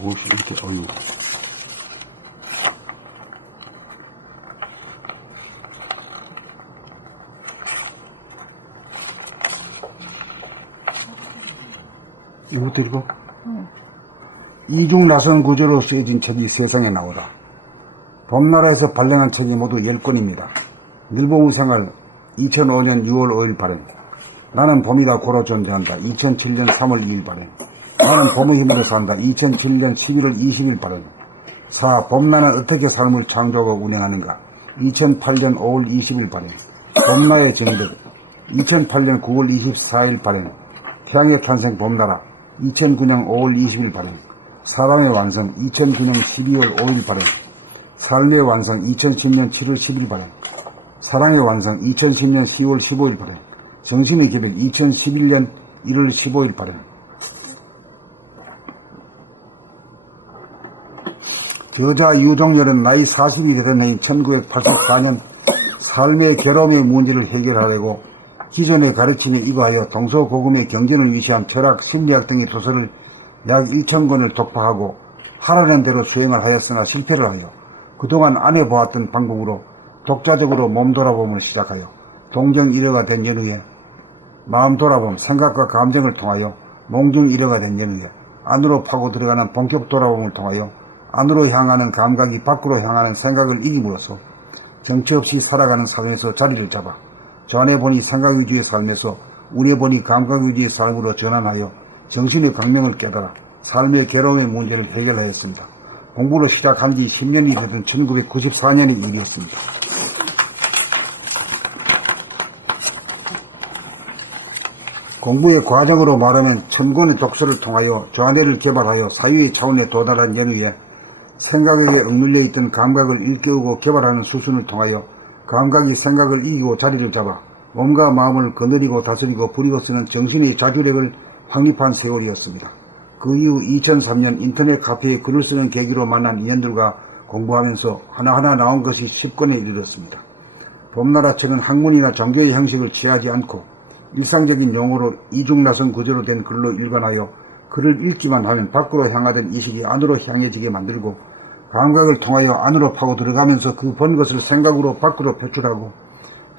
무엇이 이렇게 어유. 이것도 읽어? 이중 나선 구조로 쓰여진 책이 세상에 나오다. 봄나라에서 발행한 책이 모두 10권입니다. 늘봄의 생활 2005년 6월 5일 발행. 나는 봄이다 고로 존재한다 2007년 3월 2일 발행. 나는 봄의 힘으로 산다 2007년 11월 20일 발행. 4. 봄나는 어떻게 삶을 창조하고 운행하는가 2008년 5월 20일 발행. 봄나의 정백 2008년 9월 24일 발행. 태양의 탄생 봄나라 2009년 5월 20일 발행. 사람의 완성 2009년 12월 5일 발행. 삶의 완성 2010년 7월 10일 발행. 사랑의 완성 2010년 10월 15일 발행. 정신의 개별 2011년 1월 15일 발행. 저자 유동열은 나이 40이 되던 해인 1984년 삶의 괴로움의 문제를 해결하려고 기존의 가르침에 이거하여 동서고금의 경전을 위시한 철학, 심리학 등의 도서를 약 1,000권을 독파하고 하라는 대로 수행을 하였으나 실패를 하여 그동안 안 해보았던 방법으로 독자적으로 몸 돌아봄을 시작하여 동정 일어가 된 연후에 마음 돌아봄, 생각과 감정을 통하여 몽중 일어가 된 연후에 안으로 파고 들어가는 본격 돌아봄을 통하여 안으로 향하는 감각이 밖으로 향하는 생각을 이김으로써 정체 없이 살아가는 삶에서 자리를 잡아 전에 보니 생각 위주의 삶에서 운에 보니 감각 위주의 삶으로 전환하여 정신의 광명을 깨달아 삶의 괴로움의 문제를 해결하였습니다. 공부를 시작한 지 10년이 되던 1994년의 일이었습니다. 공부의 과정으로 말하면 1000권의 독서를 통하여 좌뇌를 개발하여 사유의 차원에 도달한 연후에 생각에게 억눌려 있던 감각을 일깨우고 개발하는 수순을 통하여 감각이 생각을 이기고 자리를 잡아 몸과 마음을 거느리고 다스리고 부리고 쓰는 정신의 자주력을 확립한 세월이었습니다. 그 이후 2003년 인터넷 카페에 글을 쓰는 계기로 만난 인연들과 공부하면서 하나하나 나온 것이 10권에 이르렀습니다. 봄나라 책은 학문이나 종교의 형식을 취하지 않고 일상적인 용어로 이중나선 구조로 된 글로 일관하여 글을 읽기만 하면 밖으로 향하던 이식이 안으로 향해지게 만들고 감각을 통하여 안으로 파고 들어가면서 그 본 것을 생각으로 밖으로 표출하고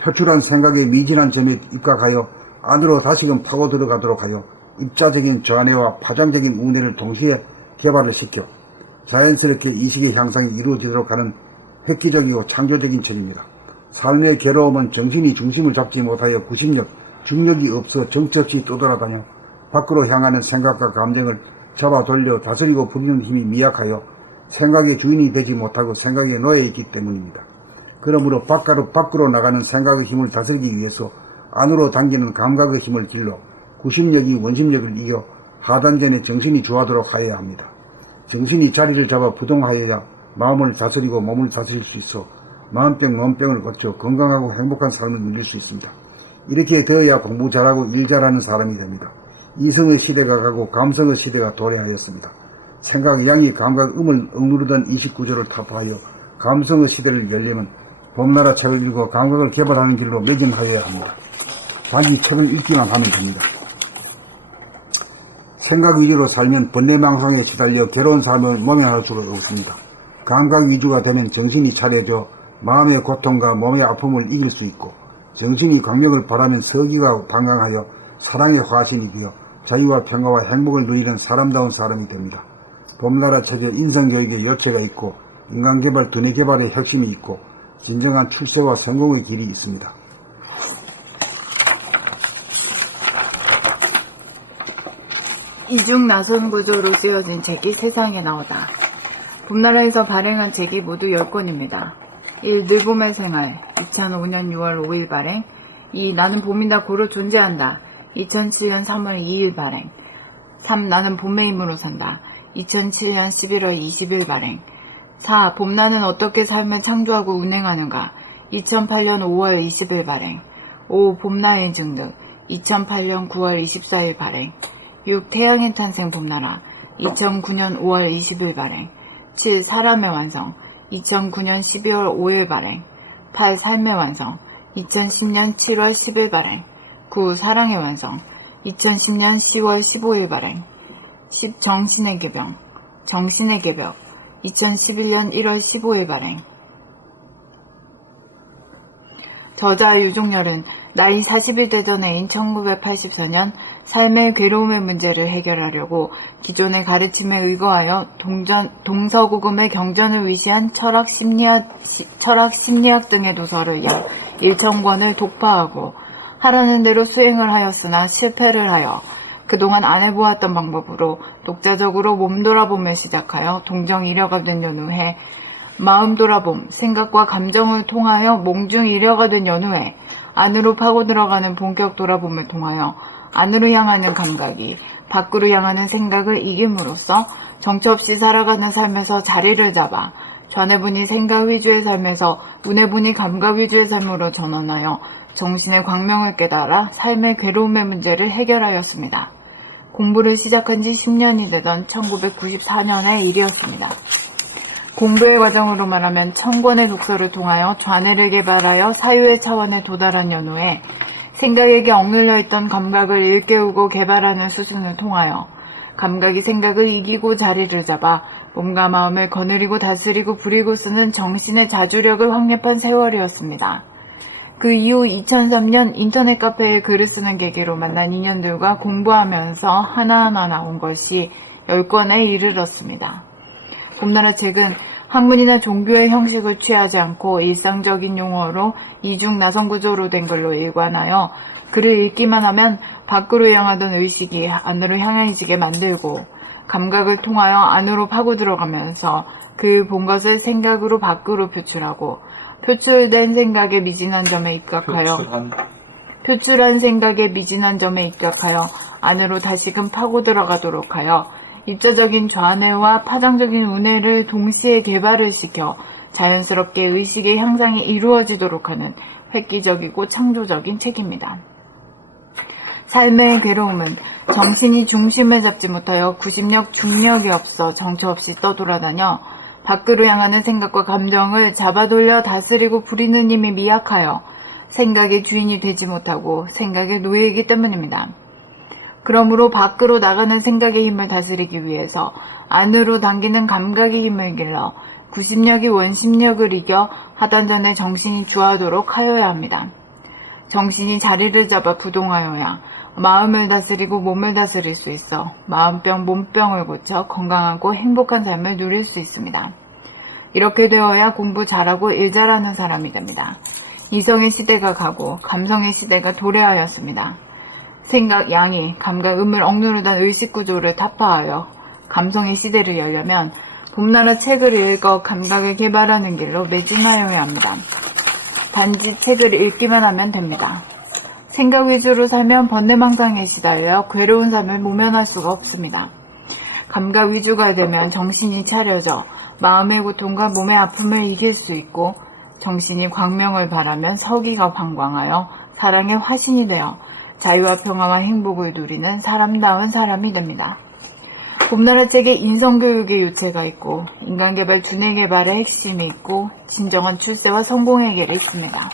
표출한 생각의 미진한 점에 입각하여 안으로 다시금 파고 들어가도록 하여 입자적인 좌뇌와 파장적인 우뇌를 동시에 개발을 시켜 자연스럽게 이식의 향상이 이루어지도록 하는 획기적이고 창조적인 책입니다. 삶의 괴로움은 정신이 중심을 잡지 못하여 구심력, 중력이 없어 정처 없이 떠돌아다녀 밖으로 향하는 생각과 감정을 잡아 돌려 다스리고 부리는 힘이 미약하여 생각의 주인이 되지 못하고 생각에 놓여있기 때문입니다. 그러므로 밖으로 나가는 생각의 힘을 다스리기 위해서 안으로 당기는 감각의 힘을 길러 구심력이 원심력을 이겨 하단전에 정신이 주하도록 하여야 합니다. 정신이 자리를 잡아 부동하여야 마음을 다스리고 몸을 다스릴 수 있어 마음병, 몸병을 고쳐 건강하고 행복한 삶을 누릴 수 있습니다. 이렇게 되어야 공부 잘하고 일 잘하는 사람이 됩니다. 이성의 시대가 가고 감성의 시대가 도래하였습니다. 생각, 양이, 감각, 음을 억누르던 이식구조를 타파하여 감성의 시대를 열려면 봄나라 책을 읽고 감각을 개발하는 길로 매진하여야 합니다. 단지 책을 읽기만 하면 됩니다. 생각 위주로 살면 번뇌망상에 시달려 괴로운 삶을 모면할 수가 없습니다. 감각 위주가 되면 정신이 차려져 마음의 고통과 몸의 아픔을 이길 수 있고 정신이 광명을 바라면 서기가 방광하여 사랑의 화신이 되어 자유와 평화와 행복을 누리는 사람다운 사람이 됩니다. 봄나라 책에 인성교육의 요체가 있고 인간개발, 두뇌개발의 핵심이 있고 진정한 출세와 성공의 길이 있습니다. 이중 나선 구조로 쓰여진 책이 세상에 나오다. 봄나라에서 발행한 책이 모두 10권입니다. 1. 늘봄의 생활 2005년 6월 5일 발행. 2. 나는 봄이다 고로 존재한다 2007년 3월 2일 발행. 3. 나는 봄의 힘으로 산다 2007년 11월 20일 발행. 4. 봄나는 어떻게 삶을 창조하고 운행하는가 2008년 5월 20일 발행. 5. 봄나의 증득 2008년 9월 24일 발행. 6. 태양의 탄생 봄나라 2009년 5월 20일 발행. 7. 사람의 완성 2009년 12월 5일 발행. 8. 삶의 완성 2010년 7월 10일 발행. 9. 사랑의 완성 2010년 10월 15일 발행. 10. 정신의 개병 정신의 개벽 2011년 1월 15일 발행. 저자 유종열은 나이 40일 되던 해인 1984년 삶의 괴로움의 문제를 해결하려고 기존의 가르침에 의거하여 동서고금의 경전을 위시한 철학 심리학 등의 도서를 약 1,000권을 독파하고 하라는 대로 수행을 하였으나 실패를 하여 그동안 안 해보았던 방법으로 독자적으로 몸 돌아봄을 시작하여 동정이려가 된 연후에 마음 돌아봄, 생각과 감정을 통하여 몽중이려가 된 연후에 안으로 파고 들어가는 본격 돌아봄을 통하여 안으로 향하는 감각이 밖으로 향하는 생각을 이김으로써 정처 없이 살아가는 삶에서 자리를 잡아 좌뇌분이 생각 위주의 삶에서 우뇌분이 감각 위주의 삶으로 전환하여 정신의 광명을 깨달아 삶의 괴로움의 문제를 해결하였습니다. 공부를 시작한 지 10년이 되던 1994년의 일이었습니다. 공부의 과정으로 말하면 1000권의 독서를 통하여 좌뇌를 개발하여 사유의 차원에 도달한 연후에 생각에게 억눌려 있던 감각을 일깨우고 개발하는 수준을 통하여 감각이 생각을 이기고 자리를 잡아 몸과 마음을 거느리고 다스리고 부리고 쓰는 정신의 자주력을 확립한 세월이었습니다. 그 이후 2003년 인터넷 카페에 글을 쓰는 계기로 만난 인연들과 공부하면서 하나하나 나온 것이 10권에 이르렀습니다. 봄나라 책은 학문이나 종교의 형식을 취하지 않고 일상적인 용어로 이중 나선 구조로 된 걸로 일관하여 글을 읽기만 하면 밖으로 향하던 의식이 안으로 향해지게 만들고 감각을 통하여 안으로 파고 들어가면서 그 본 것을 생각으로 밖으로 표출하고 표출된 생각의 미진한 점에 입각하여 표출한 생각의 미진한 점에 입각하여 안으로 다시금 파고 들어가도록 하여 입자적인 좌뇌와 파장적인 우뇌를 동시에 개발을 시켜 자연스럽게 의식의 향상이 이루어지도록 하는 획기적이고 창조적인 책입니다. 삶의 괴로움은 정신이 중심을 잡지 못하여 구심력, 중력이 없어 정처 없이 떠돌아다녀 밖으로 향하는 생각과 감정을 잡아돌려 다스리고 부리는 힘이 미약하여 생각의 주인이 되지 못하고 생각의 노예이기 때문입니다. 그러므로 밖으로 나가는 생각의 힘을 다스리기 위해서 안으로 당기는 감각의 힘을 길러 구심력이 원심력을 이겨 하단전에 정신이 주하도록 하여야 합니다. 정신이 자리를 잡아 부동하여야 마음을 다스리고 몸을 다스릴 수 있어 마음병, 몸병을 고쳐 건강하고 행복한 삶을 누릴 수 있습니다. 이렇게 되어야 공부 잘하고 일 잘하는 사람이 됩니다. 이성의 시대가 가고 감성의 시대가 도래하였습니다. 생각, 양이, 감각, 음을 억누르던 의식구조를 타파하여 감성의 시대를 열려면 봄나라 책을 읽어 감각을 개발하는 길로 매진하여야 합니다. 단지 책을 읽기만 하면 됩니다. 생각 위주로 살면 번뇌망상에 시달려 괴로운 삶을 모면할 수가 없습니다. 감각 위주가 되면 정신이 차려져 마음의 고통과 몸의 아픔을 이길 수 있고 정신이 광명을 바라면 서기가 방광하여 사랑의 화신이 되어 자유와 평화와 행복을 누리는 사람다운 사람이 됩니다. 봄나라 책에 인성교육의 유체가 있고 인간개발, 두뇌개발의 핵심이 있고 진정한 출세와 성공의 길이 있습니다.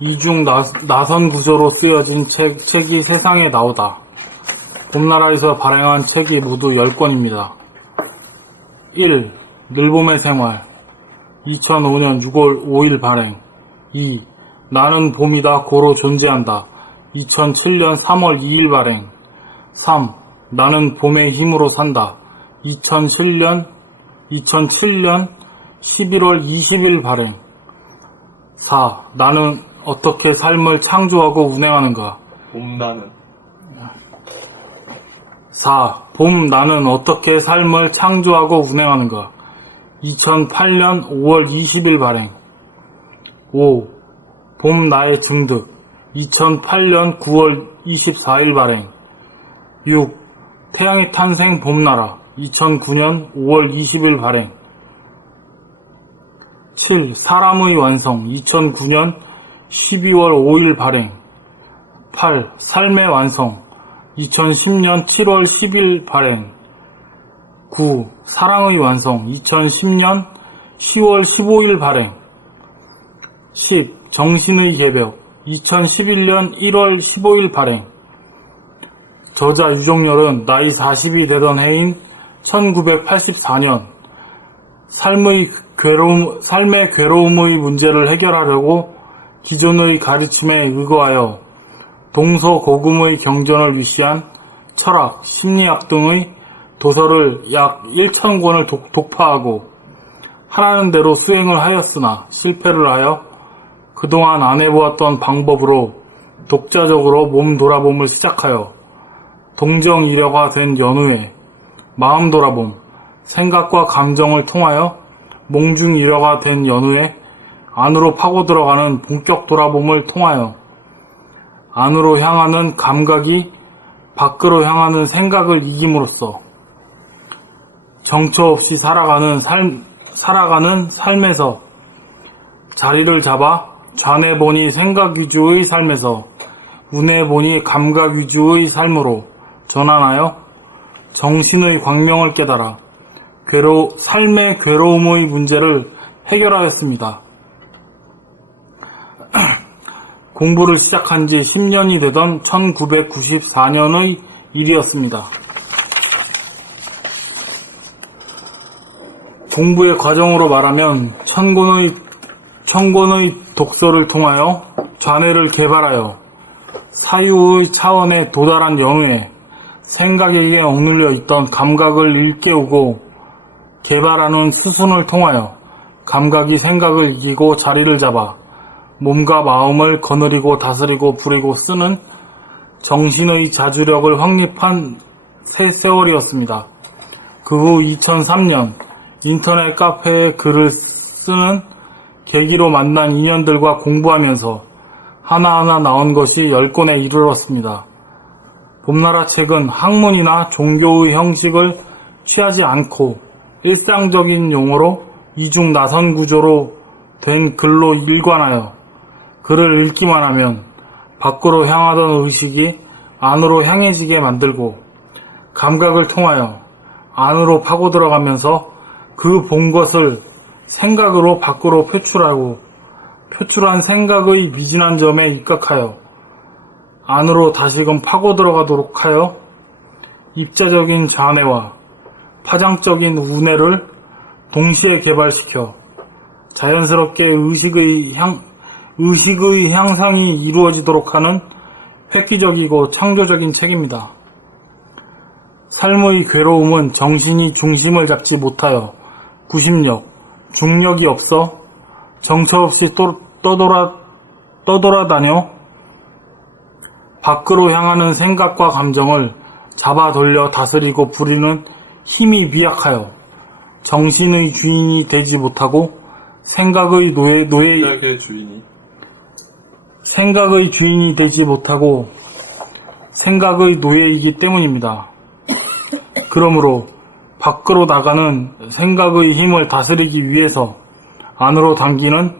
이중 나선 구조로 쓰여진 책이 세상에 나오다. 봄나라에서 발행한 책이 모두 10권입니다. 1. 늘봄의 생활 2005년 6월 5일 발행. 2. 나는 봄이다 고로 존재한다 2007년 3월 2일 발행. 3. 나는 봄의 힘으로 산다 2007년 11월 20일 발행. 4. 나는 어떻게 삶을 창조하고 운행하는가. 봄나는 4. 봄 나는 어떻게 삶을 창조하고 운행하는가. 2008년 5월 20일 발행. 5. 봄 나의 증득 2008년 9월 24일 발행. 6. 태양의 탄생 봄나라 2009년 5월 20일 발행. 7. 사람의 완성 2009년 12월 5일 발행. 8. 삶의 완성 2010년 7월 10일 발행. 9. 사랑의 완성 2010년 10월 15일 발행. 10. 정신의 개벽 2011년 1월 15일 발행. 저자 유종렬은 나이 40이 되던 해인 1984년 삶의 괴로움의 문제를 해결하려고 기존의 가르침에 의거하여 동서고금의 경전을 위시한 철학, 심리학 등의 도서를 약 1,000권을 독파하고 하라는 대로 수행을 하였으나 실패를 하여 그동안 안 해보았던 방법으로 독자적으로 몸 돌아봄을 시작하여 동정이려가 된 연후에 마음 돌아봄, 생각과 감정을 통하여 몽중이려가 된 연후에 안으로 파고 들어가는 본격 돌아봄을 통하여 안으로 향하는 감각이 밖으로 향하는 생각을 이김으로써 정처 없이 살아가는 삶에서 자리를 잡아 좌뇌 보니 생각 위주의 삶에서 우뇌 보니 감각 위주의 삶으로 전환하여 정신의 광명을 깨달아 삶의 괴로움의 문제를 해결하였습니다. 공부를 시작한 지 10년이 되던 1994년의 일이었습니다. 공부의 과정으로 말하면 천권의 독서를 통하여 좌뇌를 개발하여 사유의 차원에 도달한 연후에 생각에게 억눌려 있던 감각을 일깨우고 개발하는 수순을 통하여 감각이 생각을 이기고 자리를 잡아 몸과 마음을 거느리고 다스리고 부리고 쓰는 정신의 자주력을 확립한 새 세월이었습니다. 그 후 2003년 인터넷 카페에 글을 쓰는 계기로 만난 인연들과 공부하면서 하나하나 나온 것이 10권에 이르렀습니다. 봄나라 책은 학문이나 종교의 형식을 취하지 않고 일상적인 용어로 이중 나선 구조로 된 글로 일관하여 글을 읽기만 하면 밖으로 향하던 의식이 안으로 향해지게 만들고 감각을 통하여 안으로 파고 들어가면서 그 본 것을 생각으로 밖으로 표출하고 표출한 생각의 미진한 점에 입각하여 안으로 다시금 파고 들어가도록 하여 입자적인 좌뇌와 파장적인 우뇌를 동시에 개발시켜 자연스럽게 의식의 향상이 이루어지도록 하는 획기적이고 창조적인 책입니다. 삶의 괴로움은 정신이 중심을 잡지 못하여 구심력, 중력이 없어 정처 없이 떠돌아다녀 밖으로 향하는 생각과 감정을 잡아 돌려 다스리고 부리는 힘이 미약하여 정신의 주인이 되지 못하고 생각의 주인이 되지 못하고 생각의 노예이기 때문입니다. 그러므로 밖으로 나가는 생각의 힘을 다스리기 위해서 안으로 당기는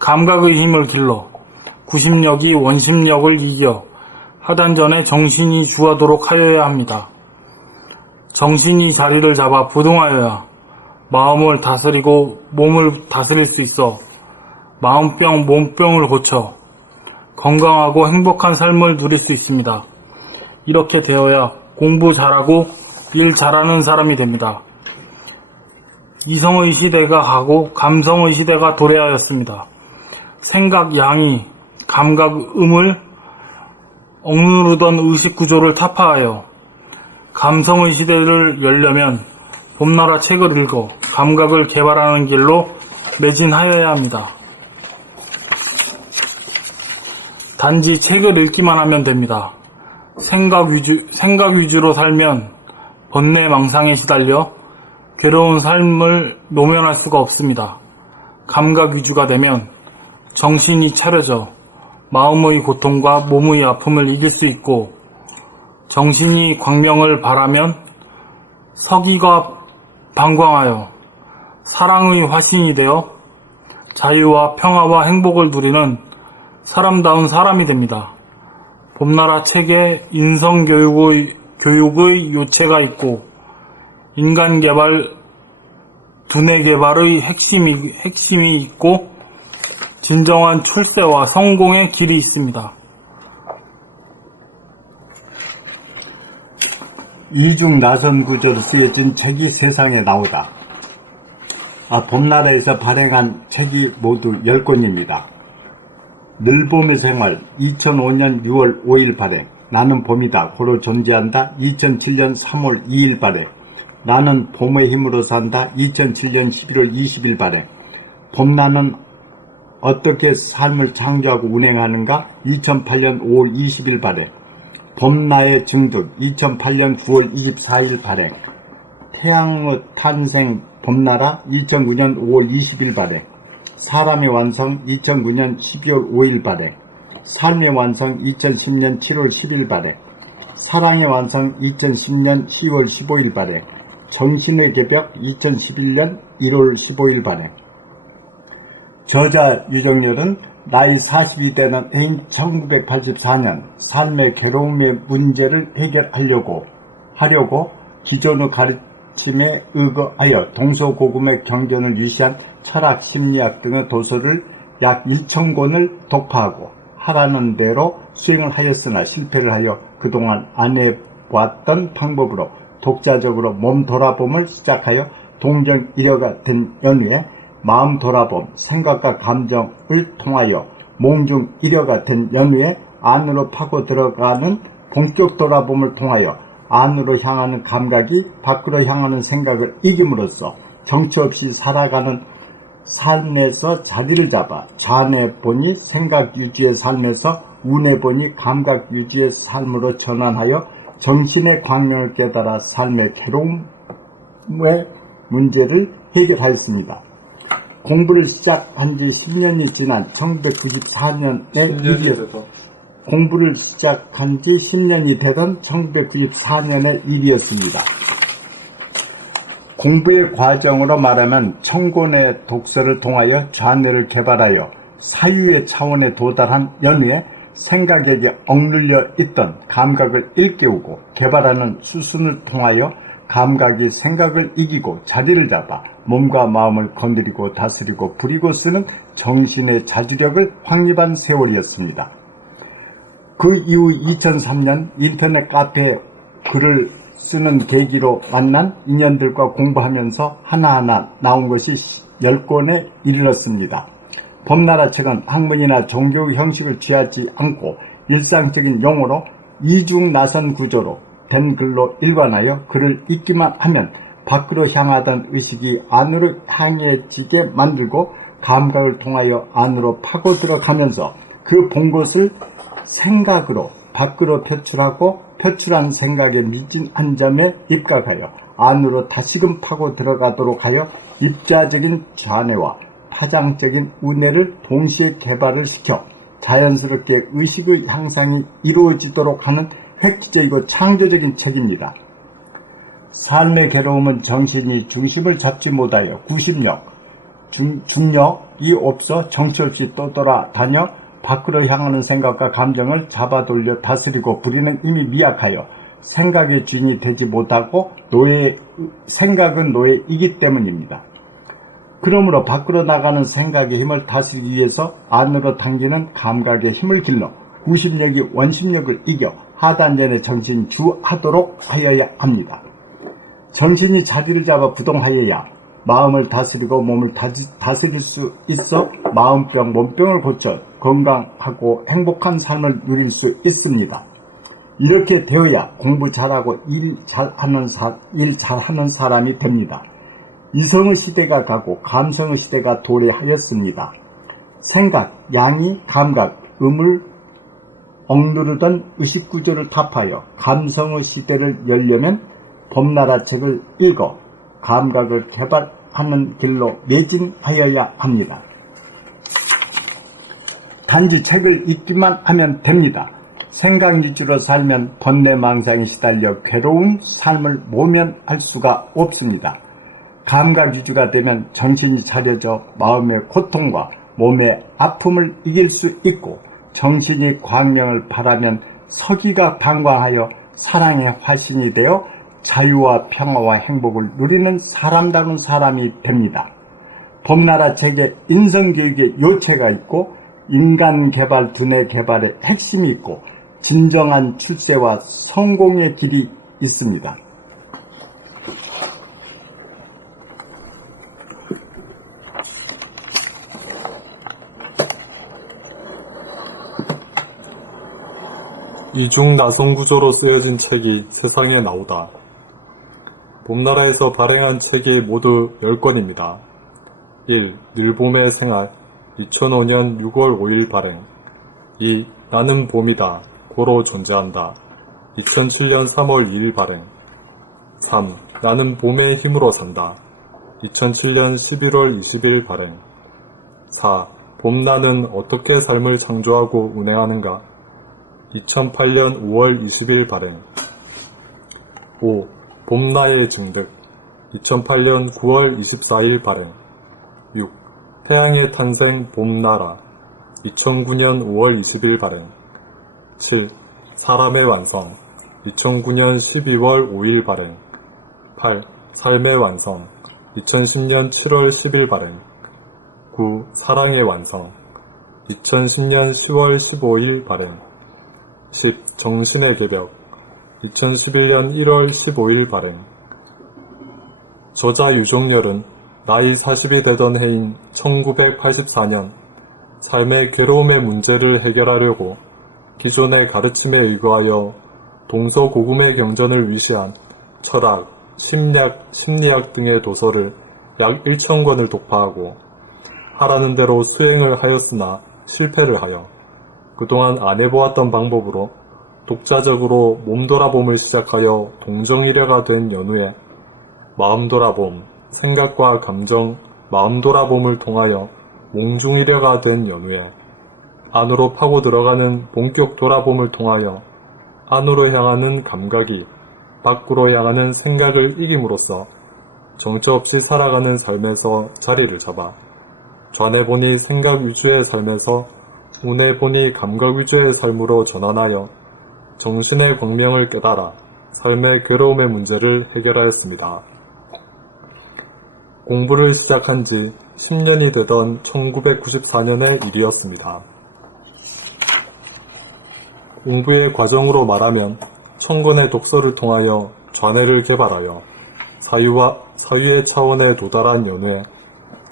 감각의 힘을 길러 구심력이 원심력을 이겨 하단전에 정신이 주하도록 하여야 합니다. 정신이 자리를 잡아 부동하여야 마음을 다스리고 몸을 다스릴 수 있어 마음병, 몸병을 고쳐 건강하고 행복한 삶을 누릴 수 있습니다. 이렇게 되어야 공부 잘하고 일 잘하는 사람이 됩니다. 이성의 시대가 가고 감성의 시대가 도래하였습니다. 생각 양이 감각 음을 억누르던 의식구조를 타파하여 감성의 시대를 열려면 봄나라 책을 읽어 감각을 개발하는 길로 매진하여야 합니다. 단지 책을 읽기만 하면 됩니다. 생각 위주로 살면 번뇌 망상에 시달려 괴로운 삶을 노면할 수가 없습니다. 감각 위주가 되면 정신이 차려져 마음의 고통과 몸의 아픔을 이길 수 있고 정신이 광명을 바라면 서기가 방광하여 사랑의 화신이 되어 자유와 평화와 행복을 누리는 사람다운 사람이 됩니다. 봄나라 책에 인성교육의 요체가 있고 인간개발, 두뇌개발의 핵심이 있고 진정한 출세와 성공의 길이 있습니다. 이중 나선 구조로 쓰여진 책이 세상에 나오다. 봄나라에서 발행한 책이 모두 10권입니다. 늘봄의 생활 2005년 6월 5일 발행, 나는 봄이다 고로 존재한다 2007년 3월 2일 발행, 나는 봄의 힘으로 산다 2007년 11월 20일 발행, 봄나는 어떻게 삶을 창조하고 운행하는가 2008년 5월 20일 발행, 봄나의 증득 2008년 9월 24일 발행, 태양의 탄생 봄나라 2009년 5월 20일 발행, 사람의 완성 2009년 12월 5일 발행, 삶의 완성 2010년 7월 10일 발행, 사랑의 완성 2010년 10월 15일 발행, 정신의 개벽 2011년 1월 15일 발행. 저자 유정렬은 나이 40이 되는 해인 1984년 삶의 괴로움의 문제를 해결하려고 기존의 가르침에 의거하여 동서고금의 경전을 유시한 철학, 심리학 등의 도서를 약 1,000권을 독파하고 하라는 대로 수행을 하였으나 실패를 하여 그동안 안 해보았던 방법으로 독자적으로 몸 돌아봄을 시작하여 동정 일여가 된 연후에 마음 돌아봄, 생각과 감정을 통하여 몽중 일여가 된 연후에 안으로 파고 들어가는 본격 돌아봄을 통하여 안으로 향하는 감각이 밖으로 향하는 생각을 이김으로써 정처 없이 살아가는 삶에서 자리를 잡아 좌뇌보니 생각 유지의 삶에서 우뇌보니 감각 유지의 삶으로 전환하여 정신의 광명을 깨달아 삶의 괴로움의 문제를 해결하였습니다. 공부를 시작한 지 10년이 지난 1994년의 일이었습니다. 공부의 과정으로 말하면 청곤의 독서를 통하여 좌뇌를 개발하여 사유의 차원에 도달한 연후에 생각에게 억눌려 있던 감각을 일깨우고 개발하는 수순을 통하여 감각이 생각을 이기고 자리를 잡아 몸과 마음을 건드리고 다스리고 부리고 쓰는 정신의 자주력을 확립한 세월이었습니다. 그 이후 2003년 인터넷 카페에 글을 쓰는 계기로 만난 인연들과 공부하면서 하나하나 나온 것이 10권에 이르렀습니다. 봄나라 책은 학문이나 종교 형식을 취하지 않고 일상적인 용어로 이중 나선 구조로 된 글로 일관하여 글을 읽기만 하면 밖으로 향하던 의식이 안으로 향해지게 만들고 감각을 통하여 안으로 파고 들어가면서 그 본 것을 생각으로 밖으로 표출하고 표출한 생각의 미진 한 점에 입각하여 안으로 다시금 파고 들어가도록 하여 입자적인 좌뇌와 파장적인 우뇌를 동시에 개발을 시켜 자연스럽게 의식의 향상이 이루어지도록 하는 획기적이고 창조적인 책입니다. 삶의 괴로움은 정신이 중심을 잡지 못하여 구심력, 중력이 없어 정처없이 떠돌아다녀 밖으로 향하는 생각과 감정을 잡아 돌려 다스리고 부리는 힘이 미약하여 생각의 주인이 되지 못하고 생각은 노예이기 때문입니다. 그러므로 밖으로 나가는 생각의 힘을 다스리기 위해서 안으로 당기는 감각의 힘을 길러 구심력이 원심력을 이겨 하단전의 정신이 주하도록 하여야 합니다. 정신이 자리를 잡아 부동하여야 마음을 다스리고 몸을 다스릴 수 있어 마음병, 몸병을 고쳐 건강하고 행복한 삶을 누릴 수 있습니다. 이렇게 되어야 공부 잘하고 일 잘하는 사람이 됩니다. 이성의 시대가 가고 감성의 시대가 도래하였습니다. 생각, 양이, 감각, 음을 억누르던 의식구조를 타파하여 감성의 시대를 열려면 봄나라 책을 읽어 감각을 개발하는 길로 매진하여야 합니다. 단지 책을 읽기만 하면 됩니다. 생각 위주로 살면 번뇌망상에 시달려 괴로운 삶을 모면할 수가 없습니다. 감각 위주가 되면 정신이 차려져 마음의 고통과 몸의 아픔을 이길 수 있고 정신이 광명을 바라면 서기가 방광하여 사랑의 화신이 되어 자유와 평화와 행복을 누리는 사람다운 사람이 됩니다. 봄나라 책에 인성교육의 요체가 있고 인간개발, 두뇌개발의 핵심이 있고 진정한 출세와 성공의 길이 있습니다. 이중 나성 구조로 쓰여진 책이 세상에 나오다. 봄나라에서 발행한 책이 모두 10권입니다. 1. 늘봄의 생활 2005년 6월 5일 발행. 2. 나는 봄이다. 고로 존재한다. 2007년 3월 2일 발행. 3. 나는 봄의 힘으로 산다. 2007년 11월 20일 발행. 4. 봄나는 어떻게 삶을 창조하고 운행하는가? 2008년 5월 20일 발행. 5. 봄나의 증득 2008년 9월 24일 발행. 6. 태양의 탄생 봄나라 2009년 5월 20일 발행. 7. 사람의 완성 2009년 12월 5일 발행. 8. 삶의 완성 2010년 7월 10일 발행. 9. 사랑의 완성 2010년 10월 15일 발행. 10. 정신의 개벽 2011년 1월 15일 발행. 저자 유종열은 나이 40이 되던 해인 1984년 삶의 괴로움의 문제를 해결하려고 기존의 가르침에 의거하여 동서고금의 경전을 위시한 철학, 심리학 등의 도서를 약 1,000권을 독파하고 하라는 대로 수행을 하였으나 실패를 하여 그동안 안 해보았던 방법으로 독자적으로 몸돌아봄을 시작하여 동정이래가 된 연후에 마음돌아봄, 생각과 감정, 마음돌아봄을 통하여 몽중이래가 된 연후에 안으로 파고 들어가는 본격 돌아봄을 통하여 안으로 향하는 감각이 밖으로 향하는 생각을 이김으로써 정처 없이 살아가는 삶에서 자리를 잡아 좌뇌보니 생각 위주의 삶에서 우뇌보니 감각 위주의 삶으로 전환하여 정신의 광명을 깨달아 삶의 괴로움의 문제를 해결하였습니다. 공부를 시작한 지 10년이 되던 1994년의 일이었습니다. 공부의 과정으로 말하면 1000권의 독서를 통하여 좌뇌를 개발하여 사유의 차원에 도달한 연후에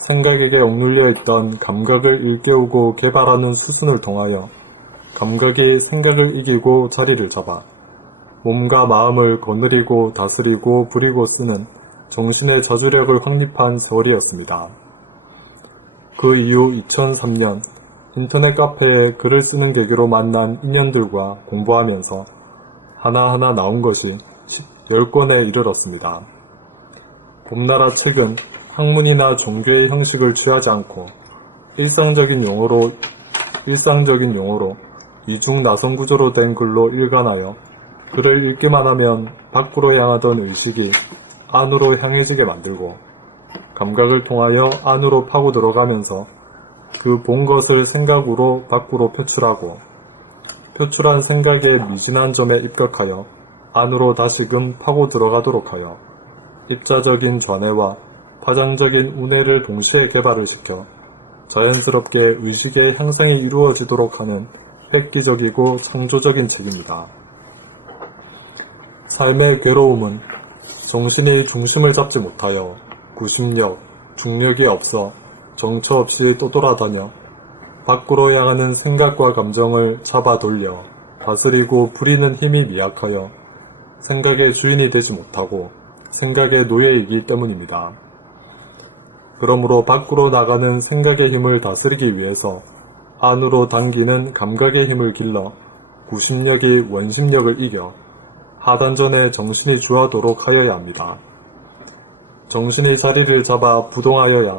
생각에게 억눌려 있던 감각을 일깨우고 개발하는 수순을 통하여 감각이 생각을 이기고 자리를 잡아 몸과 마음을 거느리고 다스리고 부리고 쓰는 정신의 자주력을 확립한 세월이었습니다. 그 이후 2003년 인터넷 카페에 글을 쓰는 계기로 만난 인연들과 공부하면서 하나하나 나온 것이 10권에 이르렀습니다. 봄나라 책은 학문이나 종교의 형식을 취하지 않고 일상적인 용어로 이중 나성 구조로 된 글로 일관하여 글을 읽기만 하면 밖으로 향하던 의식이 안으로 향해지게 만들고 감각을 통하여 안으로 파고 들어가면서 그 본 것을 생각으로 밖으로 표출하고 표출한 생각의 미진한 점에 입각하여 안으로 다시금 파고 들어가도록 하여 입자적인 좌뇌와 파장적인 우뇌를 동시에 개발을 시켜 자연스럽게 의식의 향상이 이루어지도록 하는 획기적이고 창조적인 책입니다. 삶의 괴로움은 정신이 중심을 잡지 못하여 구심력, 중력이 없어 정처 없이 떠돌아다녀 밖으로 향하는 생각과 감정을 잡아 돌려 다스리고 부리는 힘이 미약하여 생각의 주인이 되지 못하고 생각의 노예이기 때문입니다. 그러므로 밖으로 나가는 생각의 힘을 다스리기 위해서 안으로 당기는 감각의 힘을 길러 구심력이 원심력을 이겨 하단전에 정신이 주하도록 하여야 합니다. 정신이 자리를 잡아 부동하여야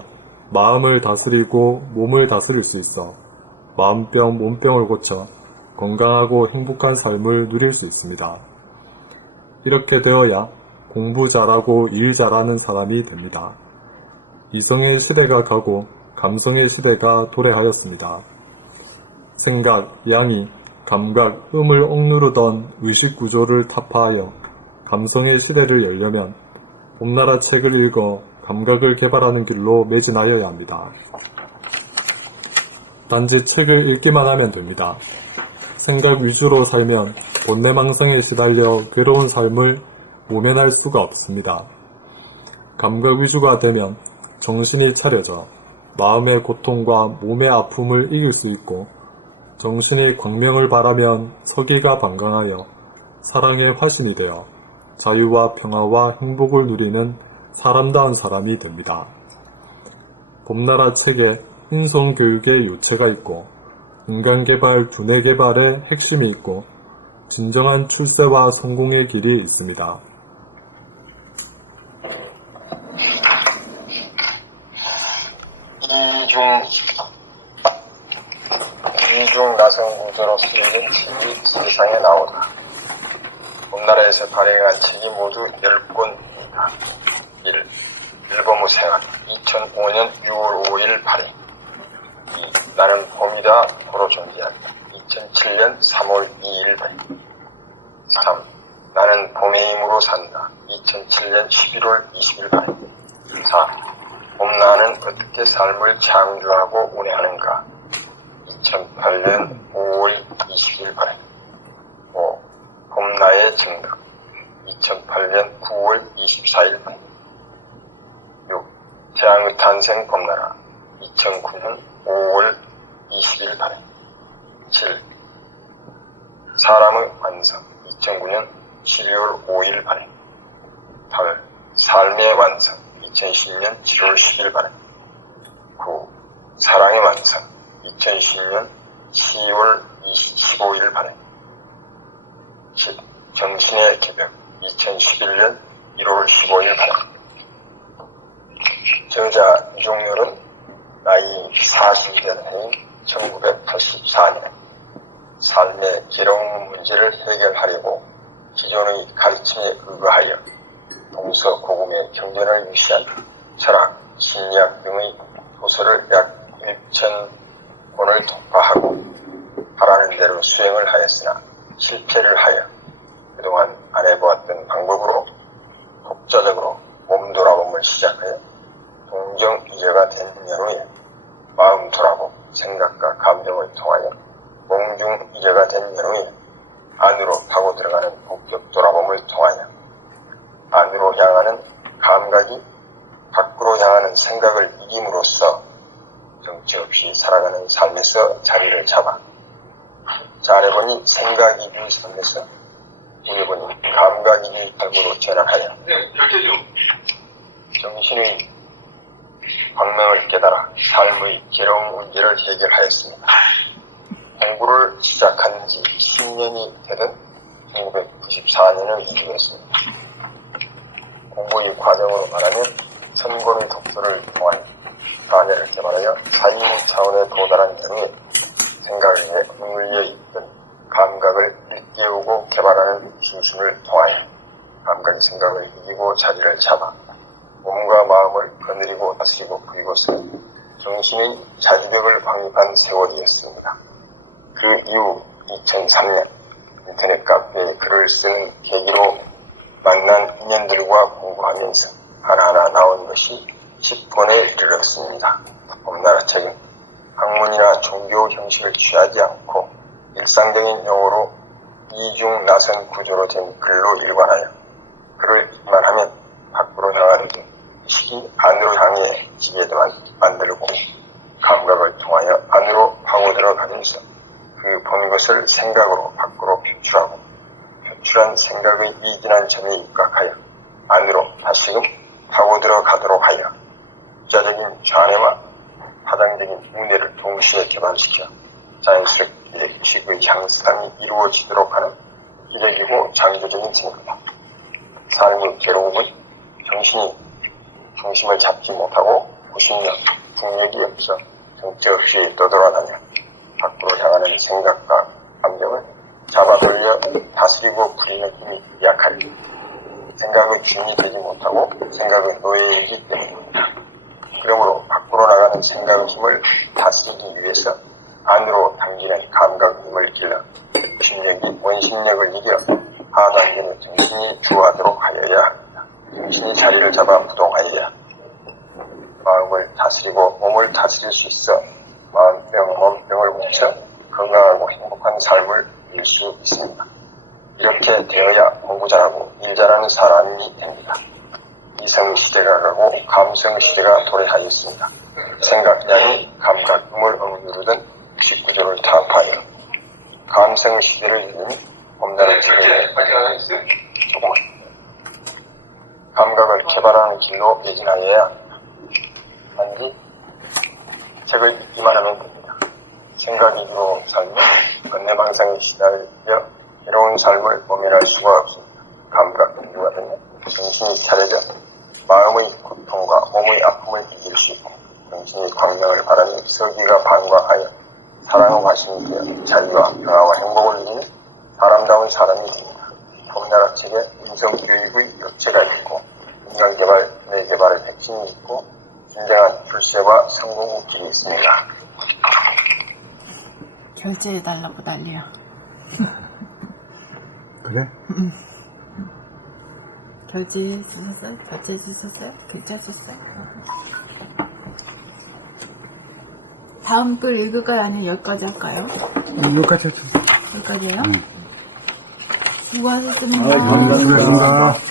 마음을 다스리고 몸을 다스릴 수 있어 마음병, 몸병을 고쳐 건강하고 행복한 삶을 누릴 수 있습니다. 이렇게 되어야 공부 잘하고 일 잘하는 사람이 됩니다. 이성의 시대가 가고 감성의 시대가 도래하였습니다. 생각, 양이, 감각, 음을 억누르던 의식구조를 타파하여 감성의 시대를 열려면 봄나라 책을 읽어 감각을 개발하는 길로 매진하여야 합니다. 단지 책을 읽기만 하면 됩니다. 생각 위주로 살면 본내망상에 시달려 괴로운 삶을 모면할 수가 없습니다. 감각 위주가 되면 정신이 차려져 마음의 고통과 몸의 아픔을 이길 수 있고 정신이 광명을 바라면 서기가 방강하여 사랑의 화신이 되어 자유와 평화와 행복을 누리는 사람다운 사람이 됩니다. 봄나라 책에 인성교육의 요체가 있고 인간개발, 두뇌개발의 핵심이 있고 진정한 출세와 성공의 길이 있습니다. 이중 나성구조로 쓰여진 책이 세상에 나오다. 봄나라에서 발행한 책이 모두 10권입니다. 1. 일본무 생활 2005년 6월 5일 발행. 2. 나는 봄이다 고로 존재한다 2007년 3월 2일 발행. 3. 나는 봄의 힘으로 산다 2007년 11월 20일 발행. 4. 봄나는 어떻게 삶을 창조하고 운행하는가 2008년 5월 20일 발행. 5. 봄나의 증명 2008년 9월 24일 발행. 6. 태양의 탄생 봄나라 2009년 5월 20일 발행. 7. 사람의 완성 2009년 12월 5일 발행. 8. 삶의 완성 2010년 7월 10일 발행. 9. 사랑의 완성 2010년 10월 15일 발행. 10. 정신의 기벽 2011년 1월 15일 발행. 저자 유종렬은 나이 40년 해인 1984년 삶의 괴로운 문제를 해결하려고 기존의 가르침에 의거하여 동서고금의 경전을 유시한 철학, 심리학 등의 도서를 약 1,000권을 독파하고 하라는 대로 수행을 하였으나 실패를 하여 그동안 안 해보았던 방법으로 독자적으로 몸 돌아봄을 시작하여 동정이제가 된 연후에 마음 돌아봄, 생각과 감정을 통하여 공중이제가 된 연후에 안으로 파고 들어가는 본격 돌아봄을 통하여 안으로 향하는 감각이 밖으로 향하는 생각을 이김으로써 정체 없이 살아가는 삶에서 자리를 잡아 잘해보니 생각이 길 삶에서 우려보니 감각이 길 삶으로 전환하여 정신의 광명을 깨달아 삶의 괴로운 문제를 해결하였습니다. 공부를 시작한 지 10년이 되던 1994년을 이루었습니다. 공부의 과정으로 말하면 천권의 독서를 통한 단해를 개발하여 사유의 차원에 도달한 연후에 생각에 억눌려 있던 감각을 일깨우고 개발하는 수순을 통하여 감각이 생각을 이기고 자리를 잡아 몸과 마음을 거느리고 다스리고 그리고서 정신의 자주력을 확립한 세월이었습니다. 그 이후 2003년 인터넷 카페에 글을 쓰는 계기로 만난 인연들과 공부하면서 하나하나 나온 것이 10권에 이르렀습니다. 봄나라 책은 학문이나 종교 형식을 취하지 않고 일상적인 용어로 이중 나선 구조로 된 글로 일관하여 글을 읽기만 하면 밖으로 향하는 의식이 안으로 향해 지게도만 만들고 감각을 통하여 안으로 파고 들어가면서 그 본 것을 생각으로 밖으로 표출하고 표출한 생각의 미진한 점에 입각하여 안으로 다시금 파고 들어가도록 하여 입자적인 좌뇌와 파장적인 우뇌를 동시에 개발시켜 자연스럽게 의식의 향상이 이루어지도록 하는 기력이고 장조적인 생각이다. 삶의 괴로움은 정신이 중심을 잡지 못하고 구심력, 중력이 없어 정체 없이 떠돌아다녀 밖으로 향하는 생각과 감정을 잡아 돌려 다스리고 부리는 힘이 약하니 생각의 주인이 되지 못하고 생각의 노예이기 때문입니다. 그러므로 밖으로 나가는 생각의 힘을 다스리기 위해서 안으로 당기는 감각의 힘을 길러 구심력이 원심력을 이겨 하단계는 정신이 주하도록 하여야 합니다. 정신이 자리를 잡아 부동하여야 마음을 다스리고 몸을 다스릴 수 있어 마음병, 몸병을 묻혀 건강하고 행복한 삶을 이룰 수 있습니다. 이렇게 되어야 공부 잘하고 일 잘하는 사람이 됩니다. 이성 시대가 가고 감성 시대가 도래하였습니다. 생각량이 감각음을 억누르던 직구조를 타파하여 감성 시대를 이루니 봄날의 지금의 조금은 감각을 개발하는 길로 매진하여야 단지 책을 읽기만 하면 됩니다. 생각이 주로 살면 건네망상에 시달려 괴로운 삶을 모면할 수가 없습니다. 감각 이유가 되면 정신이 차려져 마음의 고통과 몸의 아픔을 이길 수 있고 정신이 광명을 바라니 서기가 반과하여 사랑의 화신이 되어 자유와 평화와 행복을 누리는 사람다운 사람이 됩니다. 봄나라 책에 인성교육의 요체가 있고 인간개발, 뇌개발의 핵심이 있고 진정한 출세와 성공 길이 있습니다. 결제해달라고 난리야. 그래? 결제했었어요? 결제했었어요? 결제했었어요? 다음 글 읽을까요? 아니면 여기까지 할까요? 여기까지 했어. 여기까지예요? 수고하셨습니다. 감사합니다.